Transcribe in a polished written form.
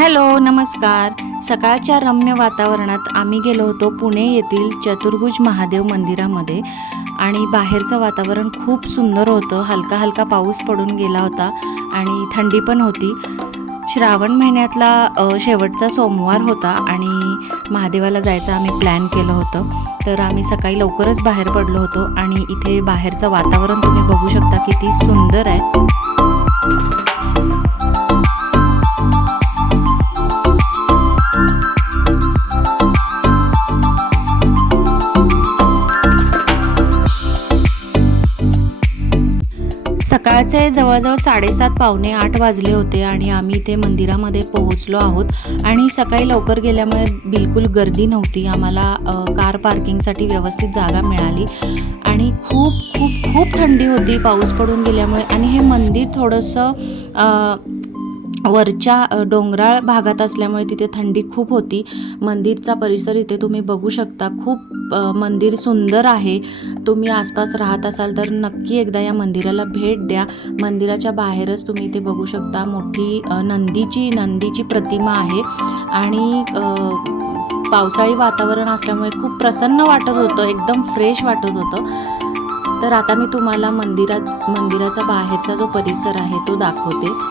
Hello नमस्कार. सकाळच्या रम्य वातावरणात आम्ही गेलो होतो पुणे येथील चतुर्भुज महादेव मंदिरामध्ये आणि बाहेरचं वातावरण खूप सुंदर होतं. हलका हलका पाऊस पडून गेला होता आणि थंडी पण होती. श्रावण महिन्यातला शेवटचा सोमवार होता आणि महादेवाला जायचं आम्ही प्लॅन केलं होतं. तर आम्ही सकाळी लवकरच बाहेर पडलो होतो आणि इथे बाहेरचं वातावरण तुम्ही बघू शकता किती सुंदर आहे. सकाळचे जवळजवळ 7:30 पावणे 8 वाजले होते आणि आम्ही इथे मंदिरामध्ये पोहोचलो आहोत. आणि सकाळी लवकर गेल्यामुळे बिलकुल गर्दी नव्हती. आम्हाला कार पार्किंगसाठी व्यवस्थित जागा मिळाली आणि खूप खूप खूप थंडी होती पाऊस पडून गेल्यामुळे. आणि हे मंदिर थोडंसं वरच्या डोंगराळ भागात असल्यामुळे तिथे थंडी खूप होती. मंदिरचा परिसर इथे तुम्ही बघू शकता. खूप मंदिर सुंदर आहे. तुम्ही आसपास राहत असाल तर नक्की एकदा या मंदिराला भेट द्या. मंदिराच्या बाहेरच तुम्ही इथे बघू शकता मोठी नंदीची प्रतिमा आहे. आणि पावसाळी वातावरण असल्यामुळे खूप प्रसन्न वाटत होतं, एकदम फ्रेश वाटत होतं. तर आता मी तुम्हाला मंदिराचा बाहेरचा जो परिसर आहे तो दाखवते.